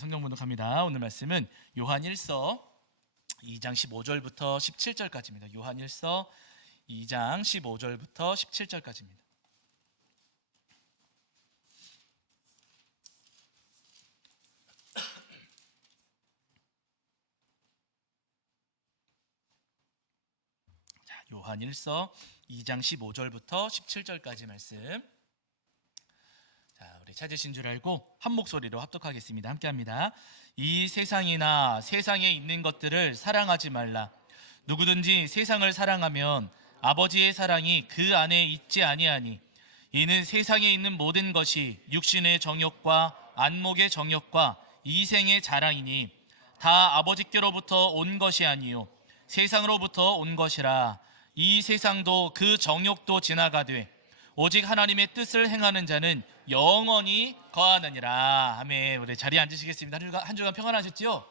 성경 문독합니다. 오늘 말씀은 요한 1서 2장 15절부터 17절까지입니다. 요한 1서 2장 15절부터 17절까지입니다. 요한 1서 2장 15절부터 17절까지 말씀. 우리 찾으신 줄 알고 한 목소리로 합독하겠습니다. 함께합니다. 이 세상이나 세상에 있는 것들을 사랑하지 말라. 누구든지 세상을 사랑하면 아버지의 사랑이 그 안에 있지 아니하니, 이는 세상에 있는 모든 것이 육신의 정욕과 안목의 정욕과 이생의 자랑이니 다 아버지께로부터 온 것이 아니요 세상으로부터 온 것이라. 이 세상도 그 정욕도 지나가되 오직 하나님의 뜻을 행하는 자는 영원히 거하느니라. 아멘. 우리 자리에 앉으시겠습니다. 한 주간 평안하셨지요?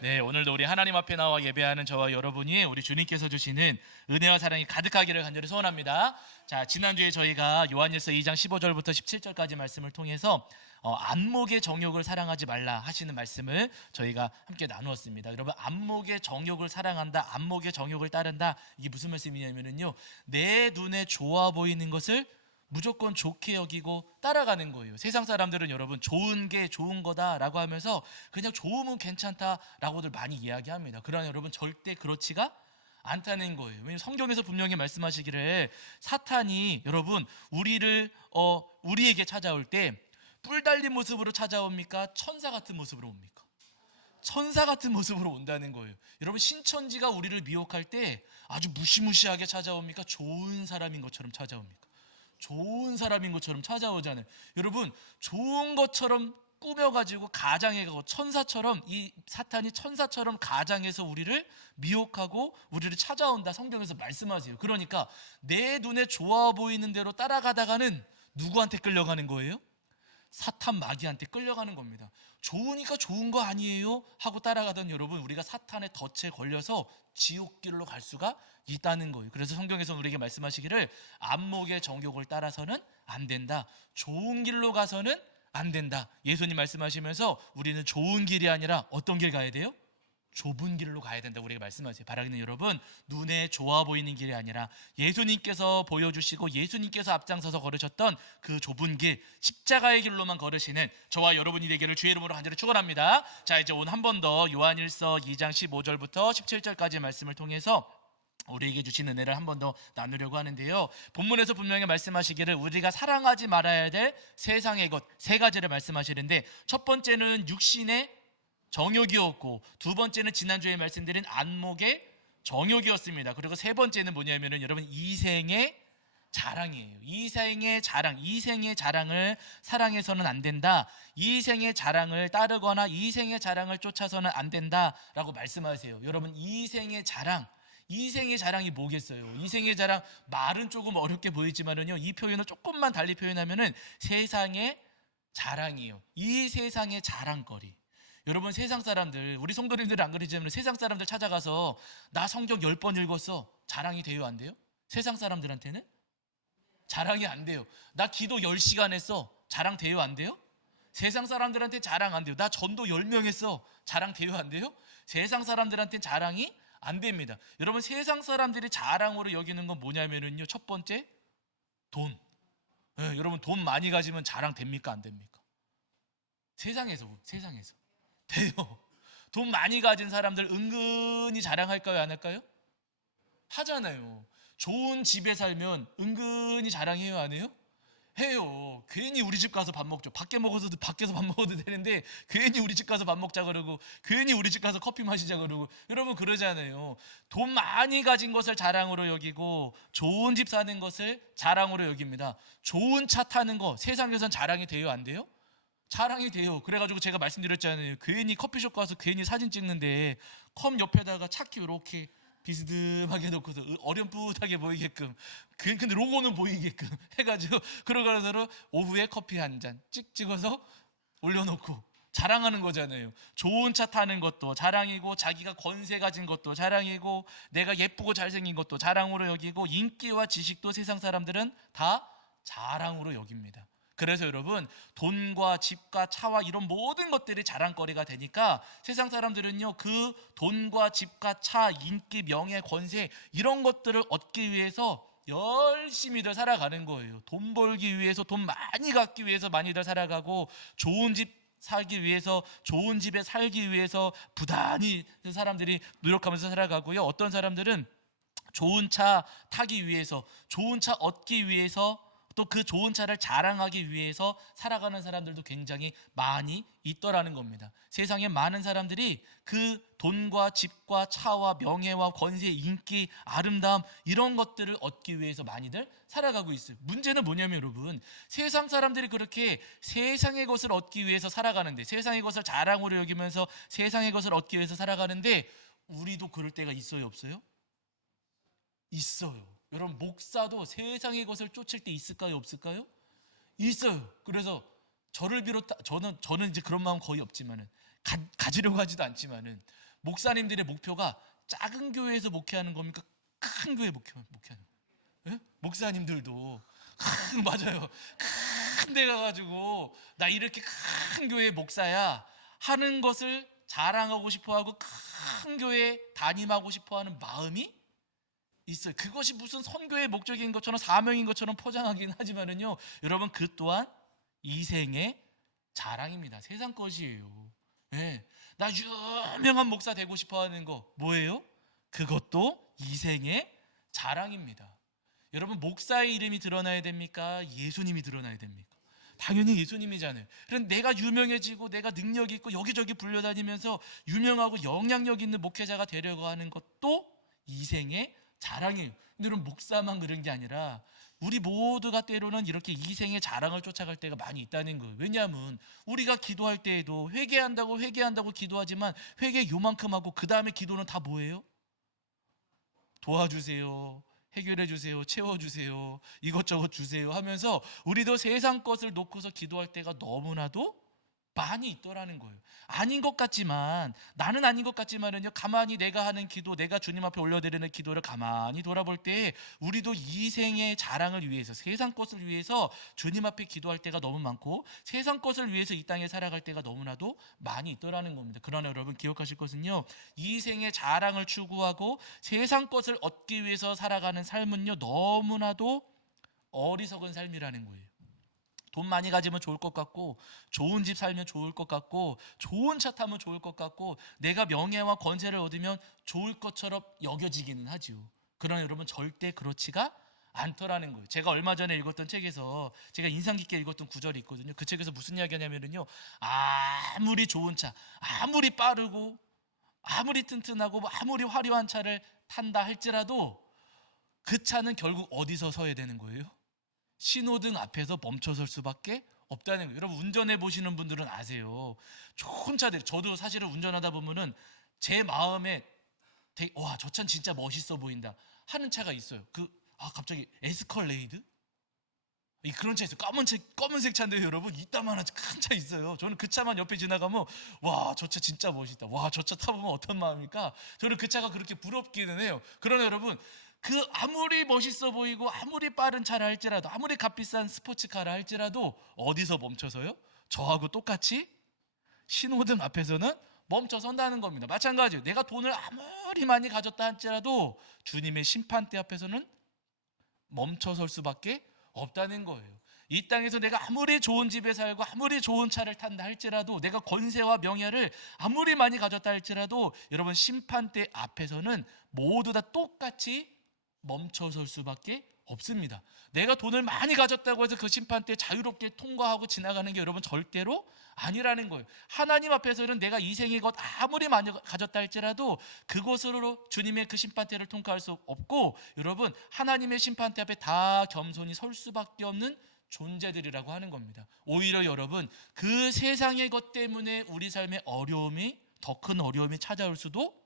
네, 오늘도 우리 하나님 앞에 나와 예배하는 저와 여러분이 우리 주님께서 주시는 은혜와 사랑이 가득하기를 간절히 소원합니다. 자, 지난주에 저희가 요한일서 2장 15절부터 17절까지 말씀을 통해서 안목의 정욕을 사랑하지 말라 하시는 말씀을 저희가 함께 나누었습니다. 여러분, 안목의 정욕을 사랑한다, 안목의 정욕을 따른다, 이게 무슨 말씀이냐면요, 내 눈에 좋아 보이는 것을 무조건 좋게 여기고 따라가는 거예요. 세상 사람들은 여러분 좋은 게 좋은 거다라고 하면서 그냥 좋으면 괜찮다라고들 많이 이야기합니다. 그러나 여러분 절대 그렇지가 않다는 거예요. 왜냐하면 성경에서 분명히 말씀하시기를 사탄이 여러분 우리에게 찾아올 때 뿔 달린 모습으로 찾아옵니까? 천사 같은 모습으로 옵니까? 천사 같은 모습으로 온다는 거예요. 여러분, 신천지가 우리를 미혹할 때 아주 무시무시하게 찾아옵니까? 좋은 사람인 것처럼 찾아옵니까? 좋은 사람인 것처럼 찾아오잖아요. 여러분, 좋은 것처럼 꾸며가지고 가장해가고 천사처럼, 이 사탄이 천사처럼 가장해서 우리를 미혹하고 우리를 찾아온다 성경에서 말씀하세요. 그러니까 내 눈에 좋아 보이는 대로 따라가다가는 누구한테 끌려가는 거예요? 사탄 마귀한테 끌려가는 겁니다. 좋으니까 좋은 거 아니에요? 하고 따라가던 여러분, 우리가 사탄의 덫에 걸려서 지옥길로 갈 수가 있다는 거예요. 그래서 성경에서 우리에게 말씀하시기를 안목의 정욕을 따라서는 안 된다, 좋은 길로 가서는 안 된다. 예수님 말씀하시면서 우리는 좋은 길이 아니라 어떤 길 가야 돼요? 좁은 길로 가야 된다고 우리가 말씀하세요. 바라기는 여러분, 눈에 좋아 보이는 길이 아니라 예수님께서 보여주시고 예수님께서 앞장서서 걸으셨던 그 좁은 길, 십자가의 길로만 걸으시는 저와 여러분이 되기를 주의 이름으로 간절히 축원합니다. 자, 이제 오늘 한 번 더 요한일서 2장 15절부터 17절까지 말씀을 통해서 우리에게 주신 은혜를 한 번 더 나누려고 하는데요, 본문에서 분명히 말씀하시기를 우리가 사랑하지 말아야 될 세상의 것 세 가지를 말씀하시는데, 첫 번째는 육신의 정욕이었고, 두 번째는 지난주에 말씀드린 안목의 정욕이었습니다. 그리고 세 번째는 뭐냐면은 여러분, 이생의 자랑이에요. 이생의 자랑, 이생의 자랑을 사랑해서는 안 된다, 이생의 자랑을 따르거나 이생의 자랑을 쫓아서는 안 된다라고 말씀하세요. 여러분, 이생의 자랑, 이생의 자랑이 뭐겠어요? 이생의 자랑, 말은 조금 어렵게 보이지만은요, 이 표현을 조금만 달리 표현하면은 세상의 자랑이에요. 이 세상의 자랑거리. 여러분, 세상 사람들, 우리 성도님들은 안 그러지만 세상 사람들 찾아가서 나 성경 10번 읽었어, 자랑이 돼요, 안 돼요? 세상 사람들한테는 자랑이 안 돼요. 나 기도 10시간 했어, 자랑 돼요, 안 돼요? 세상 사람들한테 자랑 안 돼요. 나 전도 10명 했어, 자랑 돼요, 안 돼요? 세상 사람들한테 자랑이 안 됩니다. 여러분, 세상 사람들이 자랑으로 여기는 건 뭐냐면요, 첫 번째, 돈. 여러분, 돈 많이 가지면 자랑 됩니까, 안 됩니까? 세상에서 돼요. 돈 많이 가진 사람들 은근히 자랑할까요, 안 할까요? 하잖아요. 좋은 집에 살면 은근히 자랑해요, 안 해요? 해요. 괜히 우리 집 가서 밥 먹죠. 밖에서 밥 먹어도 되는데 괜히 우리 집 가서 밥 먹자 그러고, 괜히 우리 집 가서 커피 마시자 그러고, 여러분 그러잖아요. 돈 많이 가진 것을 자랑으로 여기고 좋은 집 사는 것을 자랑으로 여깁니다. 좋은 차 타는 거 세상에선 자랑이 돼요, 안 돼요? 자랑이 돼요. 그래가지고 제가 말씀드렸잖아요. 괜히 커피숍 가서 괜히 사진 찍는데 컵 옆에다가 차키 이렇게 비스듬하게 놓고서 어렴풋하게 보이게끔, 근데 로고는 보이게끔 해가지고, 그러고서 오후에 커피 한 잔 찍어서 올려놓고 자랑하는 거잖아요. 좋은 차 타는 것도 자랑이고, 자기가 권세 가진 것도 자랑이고, 내가 예쁘고 잘생긴 것도 자랑으로 여기고, 인기와 지식도 세상 사람들은 다 자랑으로 여깁니다. 그래서 여러분, 돈과 집과 차와 이런 모든 것들이 자랑거리가 되니까 세상 사람들은요, 그 돈과 집과 차, 인기, 명예, 권세 이런 것들을 얻기 위해서 열심히들 살아가는 거예요. 돈 벌기 위해서, 돈 많이 갖기 위해서 많이들 살아가고, 좋은 집 살기 위해서, 좋은 집에 살기 위해서 부단히 사람들이 노력하면서 살아가고요. 어떤 사람들은 좋은 차 타기 위해서, 좋은 차 얻기 위해서, 또 그 좋은 차를 자랑하기 위해서 살아가는 사람들도 굉장히 많이 있더라는 겁니다. 세상에 많은 사람들이 그 돈과 집과 차와 명예와 권세, 인기, 아름다움 이런 것들을 얻기 위해서 많이들 살아가고 있어요. 문제는 뭐냐면 여러분, 세상 사람들이 그렇게 세상의 것을 얻기 위해서 살아가는데, 세상의 것을 자랑으로 여기면서 세상의 것을 얻기 위해서 살아가는데, 우리도 그럴 때가 있어요, 없어요? 있어요. 여러분, 목사도 세상의 것을 쫓을 때 있을까요, 없을까요? 있어요. 그래서 저를 비롯 저는 이제 그런 마음 거의 없지만은, 가지려고 하지도 않지만은, 목사님들의 목표가 작은 교회에서 목회하는 겁니까, 큰 교회 목회하는 거예요? 예? 목사님들도 맞아요. 큰 데 가가지고 나 이렇게 큰 교회 목사야 하는 것을 자랑하고 싶어하고, 큰 교회 담임하고 싶어하는 마음이 있어요. 그것이 무슨 선교의 목적인 것처럼 사명인 것처럼 포장하긴 하지만은요, 여러분, 그 또한 이생의 자랑입니다. 세상 것이에요. 네. 나 유명한 목사 되고 싶어 하는 거 뭐예요? 그것도 이생의 자랑입니다. 여러분, 목사의 이름이 드러나야 됩니까, 예수님이 드러나야 됩니까? 당연히 예수님이잖아요. 그럼 내가 유명해지고 내가 능력 있고 여기저기 불려다니면서 유명하고 영향력 있는 목회자가 되려고 하는 것도 이생의 자랑이에요. 근데 여러분, 목사만 그런 게 아니라 우리 모두가 때로는 이렇게 이생의 자랑을 쫓아갈 때가 많이 있다는 거예요. 왜냐하면 우리가 기도할 때에도 회개한다고 기도하지만, 회개 요만큼 하고 그 다음에 기도는 다 뭐예요? 도와주세요, 해결해 주세요, 채워주세요, 이것저것 주세요 하면서 우리도 세상 것을 놓고서 기도할 때가 너무나도 많이 있더라는 거예요. 아닌 것 같지만, 나는 아닌 것 같지만은요, 가만히 내가 하는 기도, 내가 주님 앞에 올려드리는 기도를 가만히 돌아볼 때 우리도 이생의 자랑을 위해서, 세상 것을 위해서 주님 앞에 기도할 때가 너무 많고, 세상 것을 위해서 이 땅에 살아갈 때가 너무나도 많이 있더라는 겁니다. 그러나 여러분, 기억하실 것은요, 이생의 자랑을 추구하고 세상 것을 얻기 위해서 살아가는 삶은요, 너무나도 어리석은 삶이라는 거예요. 돈 많이 가지면 좋을 것 같고, 좋은 집 살면 좋을 것 같고, 좋은 차 타면 좋을 것 같고, 내가 명예와 권세를 얻으면 좋을 것처럼 여겨지기는 하지요. 그러나 여러분, 절대 그렇지가 않더라는 거예요. 제가 얼마 전에 읽었던 책에서 제가 인상 깊게 읽었던 구절이 있거든요. 그 책에서 무슨 이야기 하냐면요, 아무리 좋은 차, 아무리 빠르고 아무리 튼튼하고 아무리 화려한 차를 탄다 할지라도 그 차는 결국 어디서 서야 되는 거예요? 신호등 앞에서 멈춰설 수밖에 없다는 거예요. 여러분, 운전해 보시는 분들은 아세요. 좋은 차들, 저도 사실은 운전하다 보면은 제 마음에 와, 저 차는 진짜 멋있어 보인다 하는 차가 있어요. 갑자기 에스컬레이드? 그런 차 있어요. 검은색 차인데요, 여러분, 이따만한 큰 차 있어요. 저는 그 차만 옆에 지나가면, 와, 저 차 진짜 멋있다, 와, 저 차 타보면 어떤 마음일까? 저는 그 차가 그렇게 부럽기는 해요. 그러나 여러분, 아무리 멋있어 보이고 아무리 빠른 차라 할지라도, 아무리 값비싼 스포츠카라 할지라도 어디서 멈춰서요? 저하고 똑같이 신호등 앞에서는 멈춰 선다는 겁니다. 마찬가지예요. 내가 돈을 아무리 많이 가졌다 할지라도 주님의 심판대 앞에서는 멈춰 설 수밖에 없다는 거예요. 이 땅에서 내가 아무리 좋은 집에 살고 아무리 좋은 차를 탄다 할지라도, 내가 권세와 명예를 아무리 많이 가졌다 할지라도, 여러분, 심판대 앞에서는 모두 다 똑같이 멈춰설 수밖에 없습니다. 내가 돈을 많이 가졌다고 해서 그 심판대 자유롭게 통과하고 지나가는 게 여러분 절대로 아니라는 거예요. 하나님 앞에서는 내가 이 생의 것 아무리 많이 가졌다 할지라도 그것으로 주님의 그 심판대를 통과할 수 없고, 여러분, 하나님의 심판대 앞에 다 겸손히 설 수밖에 없는 존재들이라고 하는 겁니다. 오히려 여러분, 그 세상의 것 때문에 우리 삶의 어려움이, 더 큰 어려움이 찾아올 수도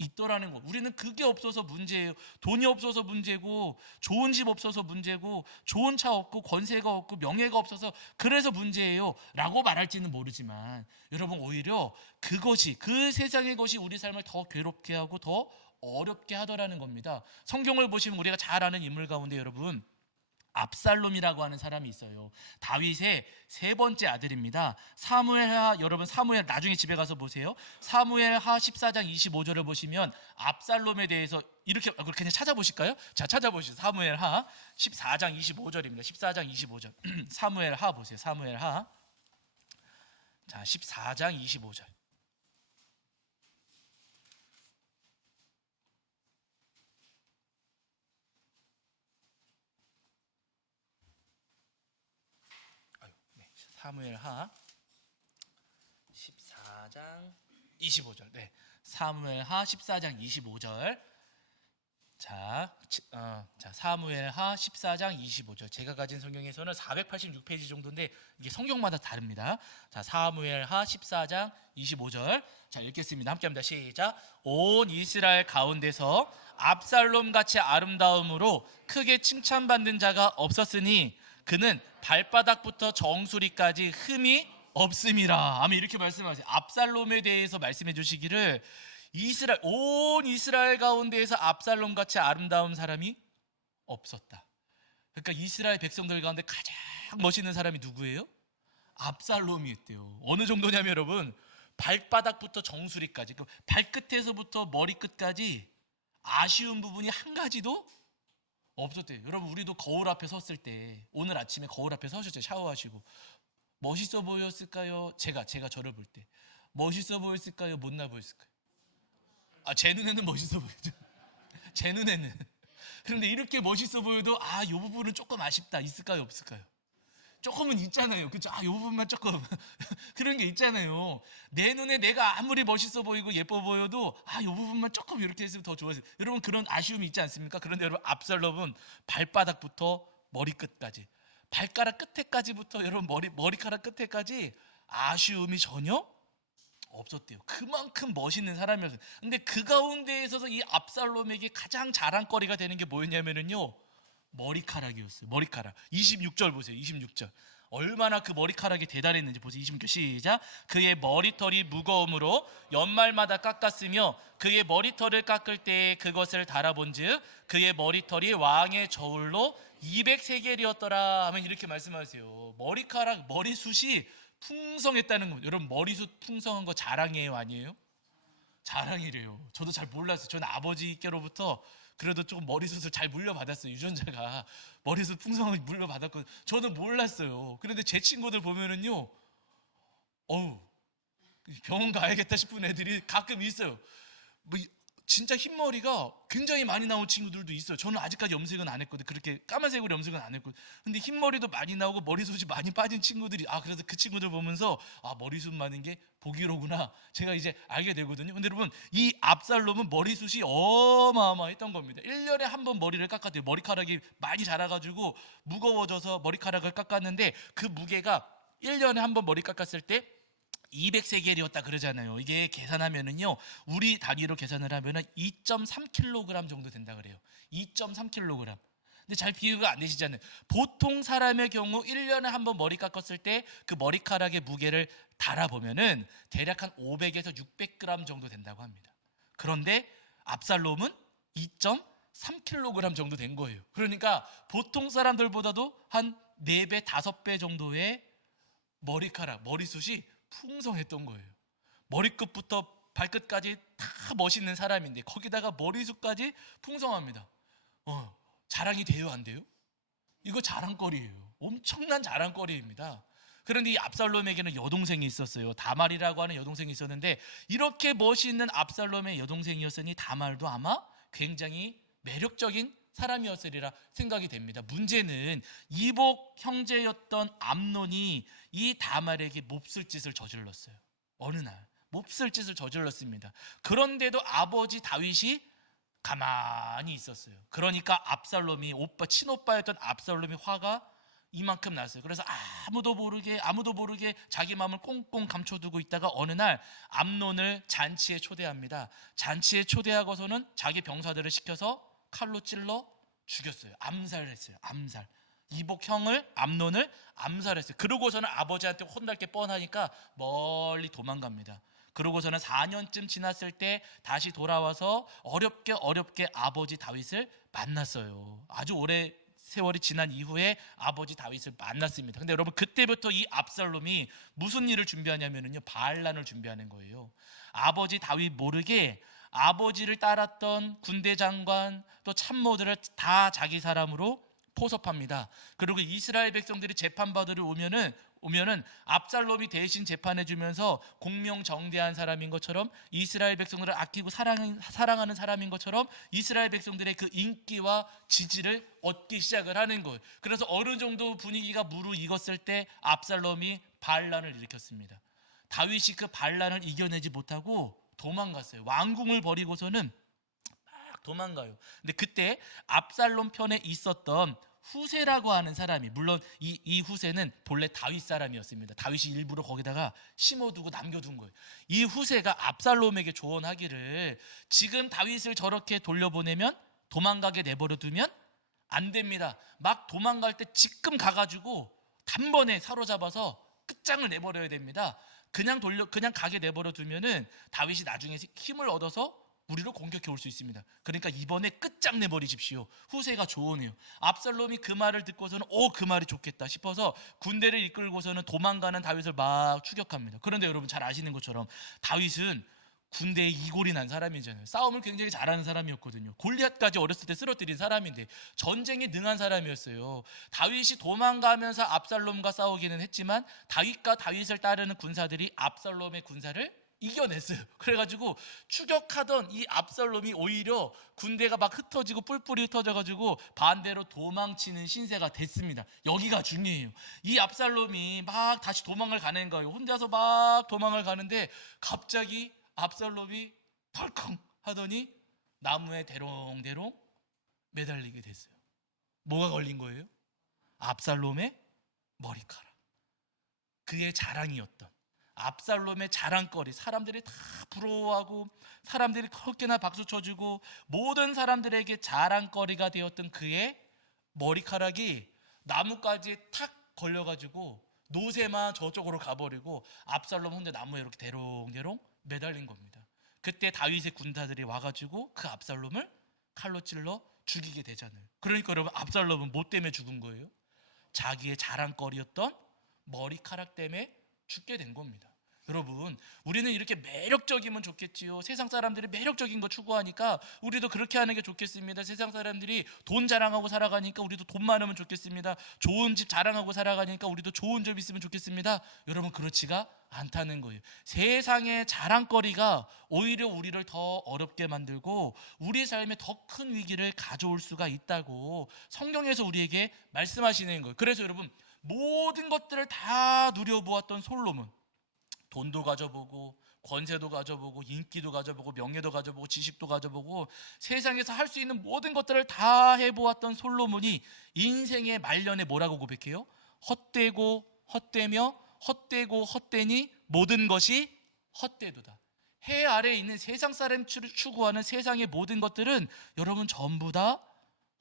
있더라는 거. 우리는 그게 없어서 문제예요. 돈이 없어서 문제고, 좋은 집 없어서 문제고, 좋은 차 없고, 권세가 없고, 명예가 없어서 그래서 문제예요 라고 말할지는 모르지만, 여러분, 오히려 그것이, 그 세상의 것이 우리 삶을 더 괴롭게 하고 더 어렵게 하더라는 겁니다. 성경을 보시면 우리가 잘 아는 인물 가운데 여러분, 압살롬이라고 하는 사람이 있어요. 다윗의 세 번째 아들입니다. 사무엘하, 여러분 사무엘 나중에 집에 가서 보세요. 사무엘하 14장 25절을 보시면 압살롬에 대해서 이렇게 그냥 찾아보실까요? 자, 찾아보시죠. 사무엘하 14장 25절입니다. 14장 25절. 사무엘하 보세요. 사무엘하. 자, 14장 25절. 사무엘하 14장 25절. 네. 사무엘하 14장 25절. 자, 사무엘하 14장 25절. 제가 가진 성경에서는 486페이지 정도인데 이게 성경마다 다릅니다. 자, 사무엘하 14장 25절. 자, 읽겠습니다. 함께 합니다. 시작. 온 이스라엘 가운데서 압살롬 같이 아름다움으로 크게 칭찬받는 자가 없었으니 그는 발바닥부터 정수리까지 흠이 없음이라. 아멘. 이렇게 말씀하세요. 압살롬에 대해서 말씀해 주시기를 온 이스라엘 가운데에서 압살롬 같이 아름다운 사람이 없었다. 그러니까 이스라엘 백성들 가운데 가장 멋있는 사람이 누구예요? 압살롬이었대요. 어느 정도냐면 여러분, 발바닥부터 정수리까지, 그 발끝에서부터 머리끝까지 아쉬운 부분이 한 가지도 없었대요. 여러분, 우리도 거울 앞에 섰을 때, 오늘 아침에 거울 앞에 서셨죠. 샤워하시고 멋있어 보였을까요? 제가 저를 볼 때 멋있어 보였을까요? 못나 보였을까요? 제 눈에는 멋있어 보이죠. 제 눈에는. 그런데 이렇게 멋있어 보여도 이 부분은 조금 아쉽다. 있을까요? 없을까요? 조금은 있잖아요. 그렇죠? 이 부분만 조금 그런 게 있잖아요. 내 눈에 내가 아무리 멋있어 보이고 예뻐 보여도 이 부분만 조금 이렇게 했으면 더 좋았어요. 여러분, 그런 아쉬움이 있지 않습니까? 그런데 여러분, 압살롬은 발바닥부터 머리끝까지, 발가락 끝에까지부터, 여러분 머리카락 끝에까지 아쉬움이 전혀 없었대요. 그만큼 멋있는 사람이었어요. 근데 그 가운데 있어서 이 압살롬에게 가장 자랑거리가 되는 게 뭐였냐면요, 머리카락이었어요. 머리카락. 26절 보세요. 26절. 얼마나 그 머리카락이 대단했는지 보세요. 26절 시작. 그의 머리털이 무거움으로 연말마다 깎았으며 그의 머리털을 깎을 때에 그것을 달아본즉 그의 머리털이 왕의 저울로 200세겔이었더라 하면 이렇게 말씀하세요. 머리숱이 풍성했다는 거. 여러분, 머리숱 풍성한 거 자랑이에요, 아니에요? 자랑이래요. 저도 잘 몰랐어요. 저는 아버지께로부터 그래도 조금 머리숱을 잘 물려받았어요. 유전자가 머리숱 풍성하게 물려받았거든요. 저는 몰랐어요. 그런데 제 친구들 보면은요, 병원 가야겠다 싶은 애들이 가끔 있어요. 진짜 흰머리가 굉장히 많이 나온 친구들도 있어요. 저는 아직까지 염색은 안 했거든요. 그렇게 까만색으로 염색은 안 했거든요. 근데 흰머리도 많이 나오고 머리숱이 많이 빠진 친구들이, 그래서 그 친구들 보면서 머리숱 많은 게 복이로구나 제가 이제 알게 되거든요. 근데 여러분, 이 압살롬은 머리숱이 어마어마했던 겁니다. 1년에 한 번 머리를 깎았대요. 머리카락이 많이 자라가지고 무거워져서 머리카락을 깎았는데 그 무게가 1년에 한 번 머리 깎았을 때 200세겔이었다 그러잖아요. 이게 계산하면은요, 우리 단위로 계산을 하면은 2.3kg 정도 된다 그래요. 2.3kg. 근데 잘 비교가 안 되시잖아요. 보통 사람의 경우 1년에 한 번 머리 깎았을 때 그 머리카락의 무게를 달아보면은 대략 한 500에서 600g 정도 된다고 합니다. 그런데 압살롬은 2.3kg 정도 된 거예요. 그러니까 보통 사람들보다도 한 4배, 5배 정도의 머리숱이 풍성했던 거예요. 머리끝부터 발끝까지 다 멋있는 사람인데 거기다가 머리숱까지 풍성합니다. 자랑이 돼요, 안 돼요? 이거 자랑거리예요. 엄청난 자랑거리입니다. 그런데 이 압살롬에게는 여동생이 있었어요. 다말이라고 하는 여동생이 있었는데, 이렇게 멋있는 압살롬의 여동생이었으니 다말도 아마 굉장히 매력적인 사람이었으리라 생각이 됩니다. 문제는 이복 형제였던 암논이 이 다말에게 몹쓸 짓을 저질렀어요. 어느 날 몹쓸 짓을 저질렀습니다. 그런데도 아버지 다윗이 가만히 있었어요. 그러니까 압살롬이 친오빠였던 압살롬이 화가 이만큼 났어요. 그래서 아무도 모르게 자기 마음을 꽁꽁 감춰두고 있다가 어느 날 암논을 잔치에 초대합니다. 잔치에 초대하고서는 자기 병사들을 시켜서 칼로 찔러 죽였어요. 암살했어요. 암살. 이복 형을, 암논을 암살했어요. 그러고서는 아버지한테 혼날 게 뻔하니까 멀리 도망갑니다. 그러고서는 4년쯤 지났을 때 다시 돌아와서 어렵게 아버지 다윗을 만났어요. 아주 오래 세월이 지난 이후에 아버지 다윗을 만났습니다. 근데 여러분 그때부터 이 압살롬이 무슨 일을 준비하냐면요, 반란을 준비하는 거예요. 아버지 다윗 모르게 아버지를 따랐던 군대 장관 또 참모들을 다 자기 사람으로 포섭합니다. 그리고 이스라엘 백성들이 재판받으러 오면은 압살롬이 대신 재판해 주면서 공명정대한 사람인 것처럼, 이스라엘 백성들을 아끼고 사랑하는 사람인 것처럼 이스라엘 백성들의 그 인기와 지지를 얻기 시작을 하는 거예요. 그래서 어느 정도 분위기가 무르익었을 때 압살롬이 반란을 일으켰습니다. 다윗이 그 반란을 이겨내지 못하고 도망갔어요. 왕궁을 버리고서는 막 도망가요. 근데 그때 압살롬 편에 있었던 후세라고 하는 사람이, 물론 이 후세는 본래 다윗 사람이었습니다. 다윗이 일부러 거기다가 심어두고 남겨둔 거예요. 이 후세가 압살롬에게 조언하기를, 지금 다윗을 저렇게 돌려보내면, 도망가게 내버려두면 안 됩니다. 막 도망갈 때 지금 가가지고 단번에 사로잡아서 끝장을 내버려야 됩니다. 그냥 가게 내버려 두면은 다윗이 나중에 힘을 얻어서 우리를 공격해 올 수 있습니다. 그러니까 이번에 끝장 내버리십시오. 후세가 조언해요. 압살롬이 그 말을 듣고서는 그 말이 좋겠다 싶어서 군대를 이끌고서는 도망가는 다윗을 막 추격합니다. 그런데 여러분 잘 아시는 것처럼 다윗은 군대에 이골이 난 사람이잖아요. 싸움을 굉장히 잘하는 사람이었거든요. 골리앗까지 어렸을 때 쓰러뜨린 사람인데 전쟁에 능한 사람이었어요. 다윗이 도망가면서 압살롬과 싸우기는 했지만 다윗을 따르는 군사들이 압살롬의 군사를 이겨냈어요. 그래가지고 추격하던 이 압살롬이 오히려 군대가 막 흩어지고 뿔뿔이 흩어져가지고 반대로 도망치는 신세가 됐습니다. 여기가 중요해요. 이 압살롬이 막 다시 도망을 가는 거예요. 혼자서 막 도망을 가는데 갑자기 압살롬이 덜컹 하더니 나무에 대롱대롱 매달리게 됐어요. 뭐가 걸린 거예요? 압살롬의 머리카락. 그의 자랑이었던, 압살롬의 자랑거리, 사람들이 다 부러워하고 사람들이 그렇게나 박수 쳐주고 모든 사람들에게 자랑거리가 되었던 그의 머리카락이 나무까지 탁 걸려가지고 노새만 저쪽으로 가버리고 압살롬 혼자 나무에 이렇게 대롱대롱 매달린 겁니다. 그때 다윗의 군사들이 와가지고 그 압살롬을 칼로 찔러 죽이게 되잖아요. 그러니까 여러분, 압살롬은 뭐 때문에 죽은 거예요? 자기의 자랑거리였던 머리카락 때문에 죽게 된 겁니다. 여러분, 우리는 이렇게 매력적이면 좋겠지요. 세상 사람들이 매력적인 거 추구하니까 우리도 그렇게 하는 게 좋겠습니다. 세상 사람들이 돈 자랑하고 살아가니까 우리도 돈 많으면 좋겠습니다. 좋은 집 자랑하고 살아가니까 우리도 좋은 집 있으면 좋겠습니다. 여러분, 그렇지가 않다는 거예요. 세상의 자랑거리가 오히려 우리를 더 어렵게 만들고 우리 삶에 더 큰 위기를 가져올 수가 있다고 성경에서 우리에게 말씀하시는 거예요. 그래서 여러분, 모든 것들을 다 누려보았던 솔로몬, 돈도 가져보고 권세도 가져보고 인기도 가져보고 명예도 가져보고 지식도 가져보고 세상에서 할 수 있는 모든 것들을 다 해보았던 솔로몬이 인생의 말년에 뭐라고 고백해요? 헛되고 헛되며 헛되고 헛되니 모든 것이 헛되도다. 해 아래에 있는 세상 사람 추구하는 세상의 모든 것들은 여러분 전부 다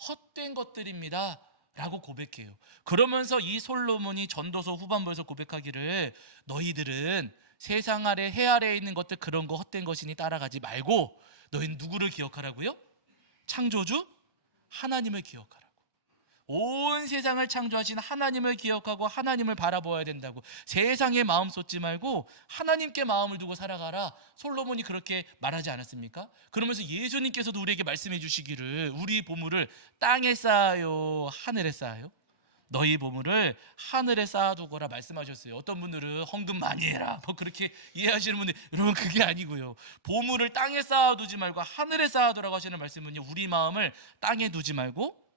헛된 것들입니다 라고 고백해요. 그러면서 이 솔로몬이 전도서 후반부에서 고백하기를, 너희들은 세상 아래 해 아래에 있는 것들, 그런 거 헛된 것이니 따라가지 말고 너희는 누구를 기억하라고요? 창조주 하나님을 기억하라고. 온 세상을 창조하신 하나님을 기억하고 하나님을 바라보아야 된다고. 세상에 마음 쏟지 말고 하나님께 마음을 두고 살아가라. 솔로몬이 그렇게 말하지 않았습니까? 그러면서 예수님께서도 우리에게 말씀해 주시기를, 우리 보물을 땅에 쌓아요, 하늘에 쌓아요? 너희 보물을 하늘에 쌓아두거라 말씀하셨어요. 어떤 분들은 헌금 많이 해라 뭐 그렇게 이해하시는 분들, 여러분 그게 아니고요. 보물을 땅에 쌓아두지 말고 하늘에 쌓아두라고 하시는 말씀은요, 우리 마음을 땅에 두지 말고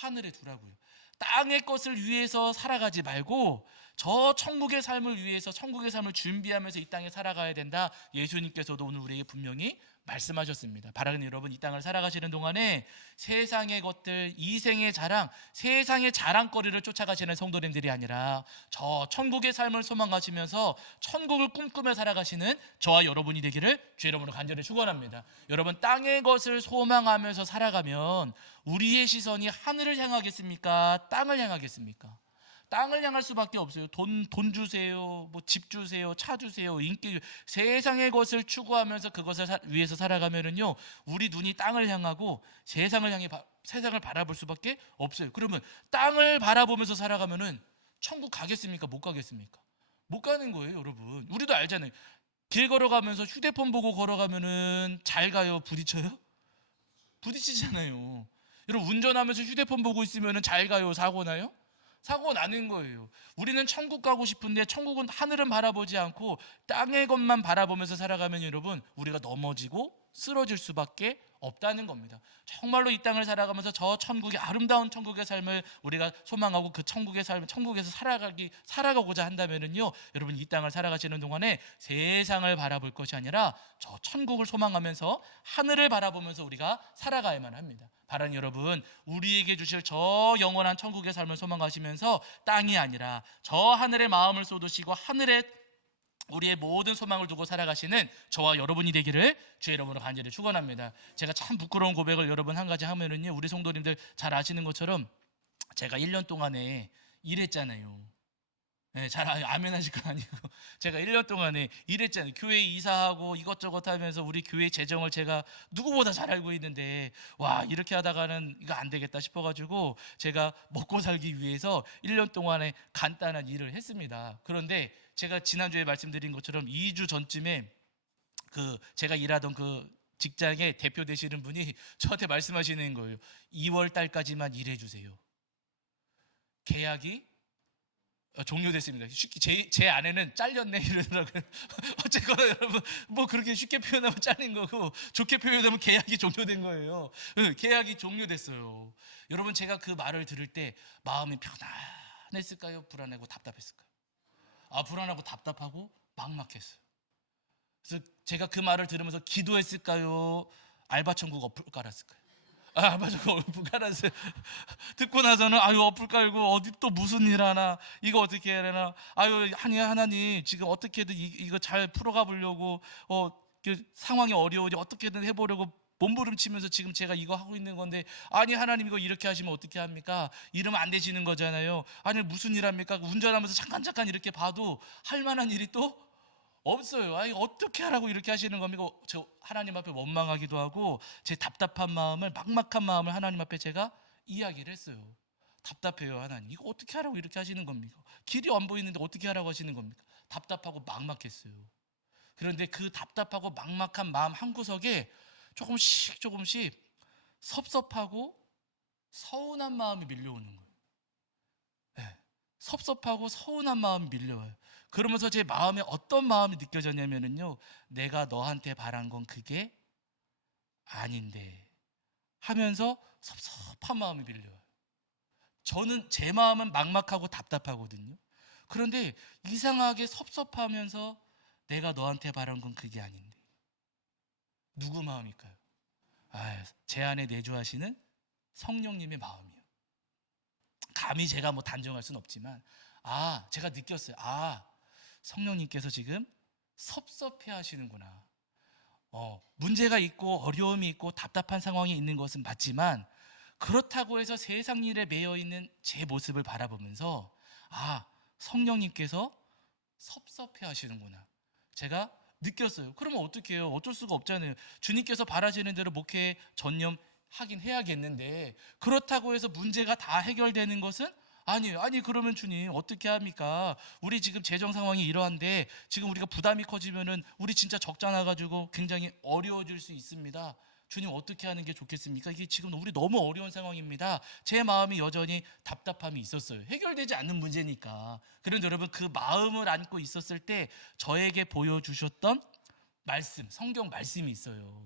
하늘에 두라고요. 땅의 것을 위해서 살아가지 말고 저 천국의 삶을 위해서, 천국의 삶을 준비하면서 이 땅에 살아가야 된다. 예수님께서도 오늘 우리에게 분명히 말씀하셨습니다. 바라는 여러분, 이 땅을 살아가시는 동안에 세상의 것들, 이생의 자랑, 세상의 자랑거리를 쫓아가시는 성도님들이 아니라 저 천국의 삶을 소망하시면서 천국을 꿈꾸며 살아가시는 저와 여러분이 되기를 주의 이름으로 간절히 축원합니다. 여러분, 땅의 것을 소망하면서 살아가면 우리의 시선이 하늘을 향하겠습니까? 땅을 향하겠습니까? 땅을 향할 수밖에 없어요. 돈 주세요, 뭐 집 주세요, 차 주세요, 인기, 세상의 것을 추구하면서 그것을 위해서 살아가면은요, 우리 눈이 땅을 향하고 세상을 바라볼 수밖에 없어요. 그러면 땅을 바라보면서 살아가면은 천국 가겠습니까? 못 가겠습니까? 못 가는 거예요, 여러분. 우리도 알잖아요. 길 걸어가면서 휴대폰 보고 걸어가면은 잘 가요? 부딪혀요? 부딪히잖아요. 여러분, 운전하면서 휴대폰 보고 있으면은 잘 가요? 사고 나요? 사고 나는 거예요. 우리는 천국 가고 싶은데 천국은 하늘은 바라보지 않고 땅의 것만 바라보면서 살아가면 여러분, 우리가 넘어지고 쓰러질 수밖에 없다는 겁니다. 정말로 이 땅을 살아가면서 저 천국의 아름다운 천국의 삶을 우리가 소망하고 그 천국의 삶, 천국에서 살아가고자 한다면은요, 여러분, 이 땅을 살아가시는 동안에 세상을 바라볼 것이 아니라 저 천국을 소망하면서 하늘을 바라보면서 우리가 살아가야만 합니다. 바라는 여러분, 우리에게 주실 저 영원한 천국의 삶을 소망하시면서 땅이 아니라 저 하늘에 마음을 쏟으시고 하늘에 우리의 모든 소망을 두고 살아가시는 저와 여러분이 되기를 주의 이름으로 간절히 축원합니다. 제가 참 부끄러운 고백을 여러분 한 가지 하면은요, 우리 성도님들 잘 아시는 것처럼 제가 1년 동안에 일했잖아요. 네, 잘 아멘 하실 건 아니고 제가 1년 동안에 일했잖아요. 교회 이사하고 이것저것 하면서 우리 교회 재정을 제가 누구보다 잘 알고 있는데, 와, 이렇게 하다가는 이거 안 되겠다 싶어가지고 제가 먹고 살기 위해서 1년 동안에 간단한 일을 했습니다. 그런데 제가 지난주에 말씀드린 것처럼 2주 전쯤에 제가 일하던 그 직장의 대표 되시는 분이 저한테 말씀하시는 거예요. 2월 달까지만 일해주세요. 계약이 종료됐습니다. 제 아내는 잘렸네 이러더라고요. 어쨌거나 여러분, 뭐 그렇게 쉽게 표현하면 잘린 거고 좋게 표현하면 계약이 종료된 거예요. 계약이 종료됐어요. 여러분, 제가 그 말을 들을 때 마음이 편안했을까요? 불안하고 답답했을까요? 불안하고 답답하고 막막했어요. 그래서 제가 그 말을 들으면서 기도했을까요? 알바천국 어플 깔았을까요? 맞아, 어플 깔았어요. 듣고 나서는 어플 깔고 어디 또 무슨 일 하나, 이거 어떻게 해야 되나, 하나님 지금 어떻게든 이거 잘 풀어가 보려고, 상황이 어려우니 어떻게든 해보려고 몸부림치면서 지금 제가 이거 하고 있는 건데, 하나님 이거 이렇게 하시면 어떻게 합니까? 이러면 안 되시는 거잖아요. 무슨 일 합니까? 운전하면서 잠깐 이렇게 봐도 할 만한 일이 또 없어요. 어떻게 하라고 이렇게 하시는 겁니까? 저 하나님 앞에 원망하기도 하고 제 답답한 마음을, 막막한 마음을 하나님 앞에 제가 이야기를 했어요. 답답해요. 하나님, 이거 어떻게 하라고 이렇게 하시는 겁니까? 길이 안 보이는데 어떻게 하라고 하시는 겁니까? 답답하고 막막했어요. 그런데 그 답답하고 막막한 마음 한구석에 조금씩 섭섭하고 서운한 마음이 밀려오는 거예요. 네. 섭섭하고 서운한 마음이 밀려와요. 그러면서 제 마음에 어떤 마음이 느껴졌냐면요, 내가 너한테 바란 건 그게 아닌데 하면서 섭섭한 마음이 밀려요. 저는 제 마음은 막막하고 답답하거든요. 그런데 이상하게 섭섭하면서 내가 너한테 바란 건 그게 아닌데, 누구 마음일까요? 제 안에 내주하시는 성령님의 마음이요. 감히 제가 뭐 단정할 수는 없지만 제가 느꼈어요. 성령님께서 지금 섭섭해 하시는구나. 문제가 있고 어려움이 있고 답답한 상황이 있는 것은 맞지만, 그렇다고 해서 세상 일에 매여 있는 제 모습을 바라보면서 성령님께서 섭섭해 하시는구나, 제가 느꼈어요. 그러면 어떻게 해요? 어쩔 수가 없잖아요. 주님께서 바라시는 대로 목회에 전념하긴 해야겠는데, 그렇다고 해서 문제가 다 해결되는 것은 아니에요. 그러면 주님 어떻게 합니까? 우리 지금 재정 상황이 이러한데 지금 우리가 부담이 커지면은 우리 진짜 적자 나가지고 굉장히 어려워질 수 있습니다. 주님 어떻게 하는 게 좋겠습니까? 이게 지금 우리 너무 어려운 상황입니다. 제 마음이 여전히 답답함이 있었어요. 해결되지 않는 문제니까. 그런데 여러분, 그 마음을 안고 있었을 때 저에게 보여주셨던 말씀, 성경 말씀이 있어요.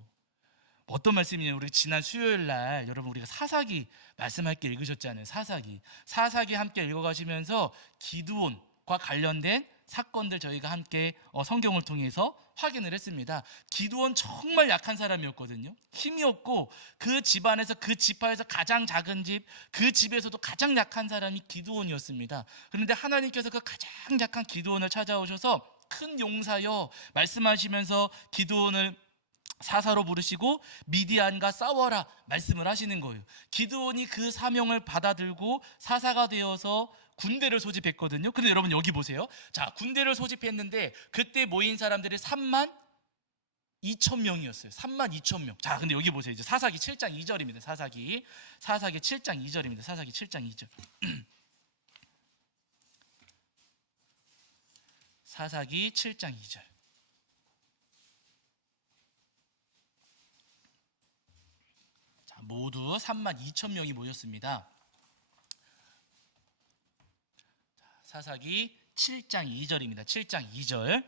어떤 말씀이냐면, 우리 지난 수요일 날 여러분, 우리가 사사기 말씀할 게 읽으셨잖아요. 사사기 함께 읽어가시면서 기드온과 관련된 사건들 저희가 함께 성경을 통해서 확인을 했습니다. 기드온 정말 약한 사람이었거든요. 힘이 없고 그 집안에서, 그 지파에서 가장 작은 집, 그 집에서도 가장 약한 사람이 기드온이었습니다. 그런데 하나님께서 그 가장 약한 기드온을 찾아오셔서 큰 용사여 말씀하시면서 기드온을 사사로 부르시고 미디안과 싸워라 말씀을 하시는 거예요. 기드온이 그 사명을 받아들고 사사가 되어서 군대를 소집했거든요. 근데 여러분 여기 보세요. 자, 군대를 소집했는데 그때 모인 사람들이 3만 2천 명이었어요. 3만 2천 명. 자, 근데 여기 보세요. 이제 사사기 7장 2절입니다. 사사기 7장 2절입니다. 사사기 7장 2절. 사사기 7장 2절. 자, 모두 3만 2천 명이 모였습니다. 사사기 7장 2절입니다. 7장 2절.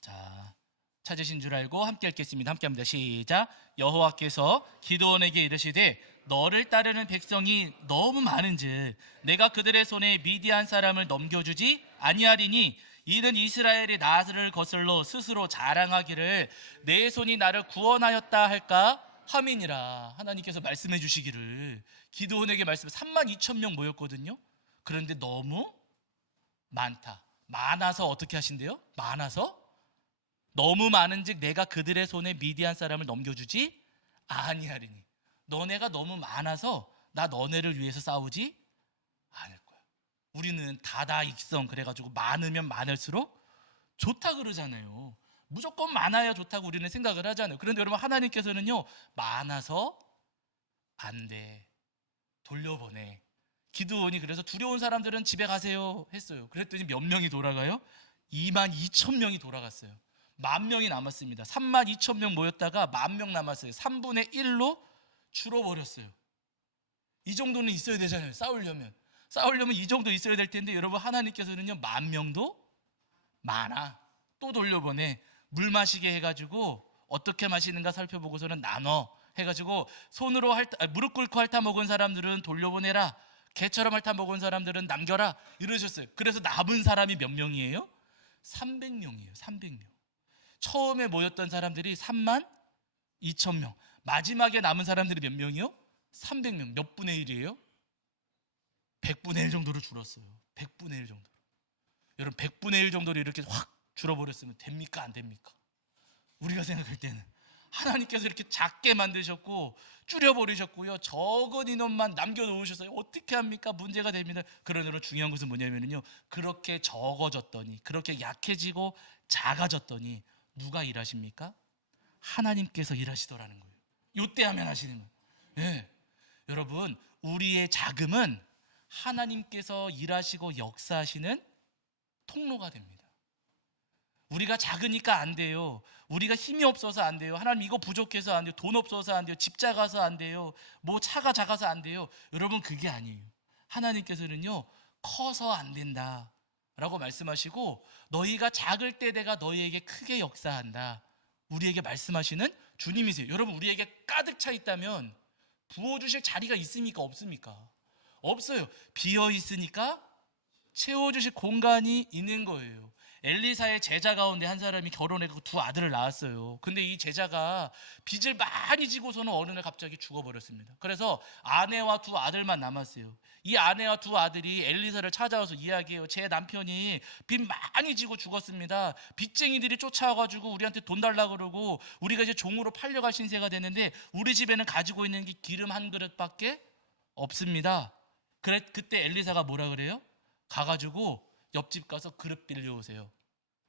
자, 찾으신 줄 알고 함께 읽겠습니다. 함께 합니다. 시작. 여호와께서 기드온에게 이르시되 너를 따르는 백성이 너무 많은즉 내가 그들의 손에 미디안 사람을 넘겨주지 아니하리니 이는 이스라엘이 나를 거슬러 스스로 자랑하기를 내 손이 나를 구원하였다 할까 함이니라. 하나님께서 말씀해 주시기를 기드온에게 말씀. 3만 2천 명 모였거든요. 그런데 너무 많다. 많아서 어떻게 하신대요? 많아서 너무 많은즉 내가 그들의 손에 미디안 사람을 넘겨주지 아니하리니. 너네가 너무 많아서 나 너네를 위해서 싸우지 않을 거야. 우리는 다다익성 그래가지고 많으면 많을수록 좋다 그러잖아요. 무조건 많아야 좋다고 우리는 생각을 하잖아요. 그런데 여러분 하나님께서는요, 많아서 안 돼, 돌려보내. 기드온이 그래서 두려운 사람들은 집에 가세요 했어요. 그랬더니 몇 명이 돌아가요? 2만 2천 명이 돌아갔어요. 10,000명이 남았습니다. 3만 2천 명 모였다가 10,000명 남았어요. 3분의 1로 줄어버렸어요. 이 정도는 있어야 되잖아요. 싸우려면 이 정도 있어야 될 텐데 여러분 하나님께서는요, 10,000명도 많아. 또 돌려보내. 물 마시게 해가지고 어떻게 마시는가 살펴보고서는 나눠 해가지고 손으로 무릎 꿇고 핥아 먹은 사람들은 돌려보내라. 개처럼 핥아 먹은 사람들은 남겨라. 이러셨어요. 그래서 남은 사람이 몇 명이에요? 300명이에요. 300명. 처음에 모였던 사람들이 3만 2천 명. 마지막에 남은 사람들이 몇 명이요? 300명. 몇 분의 1이에요? 100분의 1 정도로 줄었어요. 100분의 1 정도로. 여러분 100분의 1 정도로 이렇게 확 줄어버렸으면 됩니까? 안 됩니까? 우리가 생각할 때는 하나님께서 이렇게 작게 만드셨고 줄여버리셨고요, 적은 인원만 남겨놓으셨어요. 어떻게 합니까? 문제가 됩니다. 그러나 중요한 것은 뭐냐면요, 그렇게 적어졌더니, 그렇게 약해지고 작아졌더니 누가 일하십니까? 하나님께서 일하시더라는 거예요. 요때 하면 하시는 거예요. 네. 여러분, 우리의 자금은 하나님께서 일하시고 역사하시는 통로가 됩니다. 우리가 작으니까 안 돼요. 우리가 힘이 없어서 안 돼요. 하나님 이거 부족해서 안 돼요. 돈 없어서 안 돼요. 집 작아서 안 돼요. 뭐 차가 작아서 안 돼요. 여러분 그게 아니에요. 하나님께서는요, 커서 안 된다 라고 말씀하시고 너희가 작을 때 내가 너희에게 크게 역사한다. 우리에게 말씀하시는 주님이세요. 여러분 우리에게 가득 차 있다면 부어주실 자리가 있습니까? 없습니까? 없어요. 비어 있으니까 채워주실 공간이 있는 거예요. 엘리사의 제자 가운데 한 사람이 결혼해서 2 아들을 낳았어요. 근데 이 제자가 빚을 많이 지고서는 어느 날 갑자기 죽어버렸습니다. 그래서 아내와 2 아들만 남았어요. 이 아내와 2 아들이 엘리사를 찾아와서 이야기해요. 제 남편이 빚 많이 지고 죽었습니다. 빚쟁이들이 쫓아와가지고 우리한테 돈 달라고 그러고 우리가 이제 종으로 팔려갈 신세가 됐는데 우리 집에는 가지고 있는 게 기름 한 그릇밖에 없습니다. 그때 엘리사가 뭐라 그래요? 가가지고 옆집 가서 그릇 빌려오세요.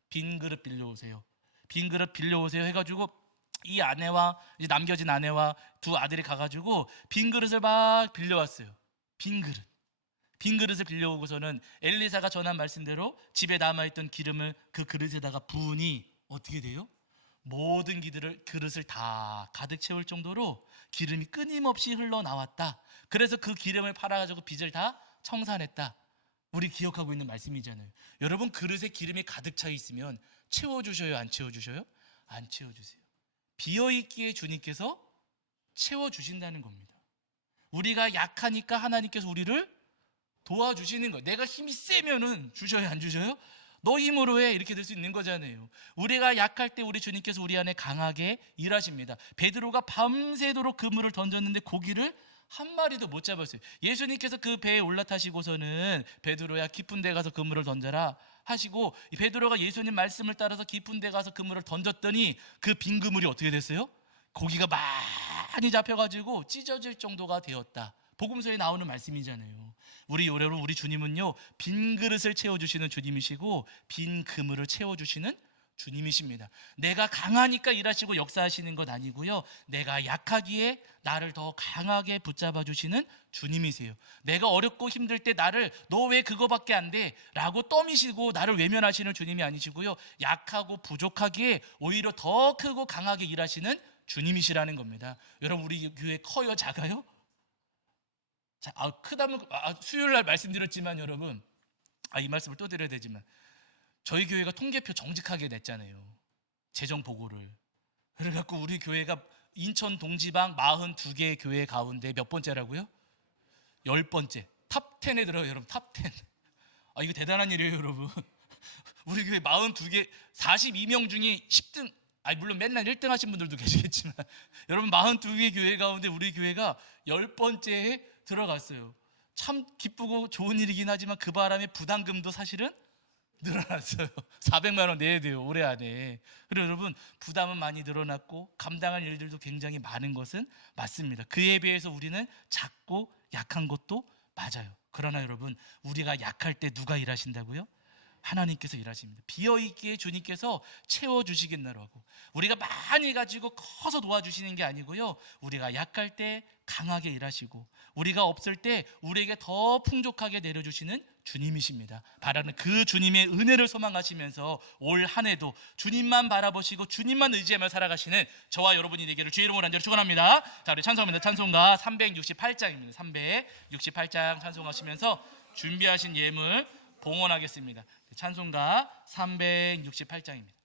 빈 그릇 빌려오세요. 빈 그릇 빌려오세요 해가지고 이 아내와 이제 남겨진 아내와 2 아들이 가가지고 빈 그릇을 막 빌려왔어요. 빈 그릇을 빌려오고서는 엘리사가 전한 말씀대로 집에 남아있던 기름을 그 그릇에다가 부으니 어떻게 돼요? 모든 그릇을 다 가득 채울 정도로 기름이 끊임없이 흘러나왔다. 그래서 그 기름을 팔아가지고 빚을 다 청산했다. 우리 기억하고 있는 말씀이잖아요. 여러분 그릇에 기름이 가득 차 있으면 채워주셔요? 안 채워주셔요? 안 채워주세요. 비어있기에 주님께서 채워주신다는 겁니다. 우리가 약하니까 하나님께서 우리를 도와주시는 거예요. 내가 힘이 세면은 주셔요? 안 주셔요? 너 힘으로 해. 이렇게 될 수 있는 거잖아요. 우리가 약할 때 우리 주님께서 우리 안에 강하게 일하십니다. 베드로가 밤새도록 그물을 던졌는데 고기를 한 마리도 못 잡았어요. 예수님께서 그 배에 올라타시고서는 베드로야 깊은 데 가서 그물을 던져라 하시고, 베드로가 예수님 말씀을 따라서 깊은 데 가서 그물을 던졌더니 그 빈 그물이 어떻게 됐어요? 고기가 많이 잡혀가지고 찢어질 정도가 되었다. 복음서에 나오는 말씀이잖아요. 여러분, 우리 주님은요, 빈 그릇을 채워주시는 주님이시고 빈 그물을 채워주시는 주님이십니다. 내가 강하니까 일하시고 역사하시는 것 아니고요, 내가 약하기에 나를 더 강하게 붙잡아 주시는 주님이세요. 내가 어렵고 힘들 때 나를 너 왜 그거밖에 안 돼? 라고 떠미시고 나를 외면하시는 주님이 아니시고요, 약하고 부족하기에 오히려 더 크고 강하게 일하시는 주님이시라는 겁니다. 여러분, 우리 교회 커요, 작아요? 크다면 수요일 날 말씀드렸지만 여러분, 이 말씀을 또 드려야 되지만, 저희 교회가 통계표 정직하게 냈잖아요. 재정 보고를. 그래갖고 우리 교회가 인천 동지방 42개 교회 가운데 몇 번째라고요? 10번째. 탑 10에 들어요, 여러분. 탑 10. 이거 대단한 일이에요, 여러분. 우리 교회 42개, 42명 중에 10등, 물론 맨날 1등 하신 분들도 계시겠지만 여러분, 42개 교회 가운데 우리 교회가 10번째에 들어갔어요. 참 기쁘고 좋은 일이긴 하지만 그 바람에 부담금도 사실은 늘어났어요. 400만 원 내야 돼요, 올해 안에. 그리고 여러분, 부담은 많이 늘어났고 감당할 일들도 굉장히 많은 것은 맞습니다. 그에 비해서 우리는 작고 약한 것도 맞아요. 그러나 여러분, 우리가 약할 때 누가 일하신다고요? 하나님께서 일하십니다. 비어있기에 주님께서 채워주시겠나라고. 우리가 많이 가지고 커서 도와주시는 게 아니고요, 우리가 약할 때 강하게 일하시고 우리가 없을 때 우리에게 더 풍족하게 내려주시는 주님이십니다. 바라는 그 주님의 은혜를 소망하시면서 올 한 해도 주님만 바라보시고 주님만 의지하며 살아가시는 저와 여러분이 되기를 주의 이름으로 간절히 축원합니다. 자, 우리 찬송합니다. 찬송가 368장입니다. 368장 찬송하시면서 준비하신 예물 봉헌하겠습니다. 찬송가 368장입니다.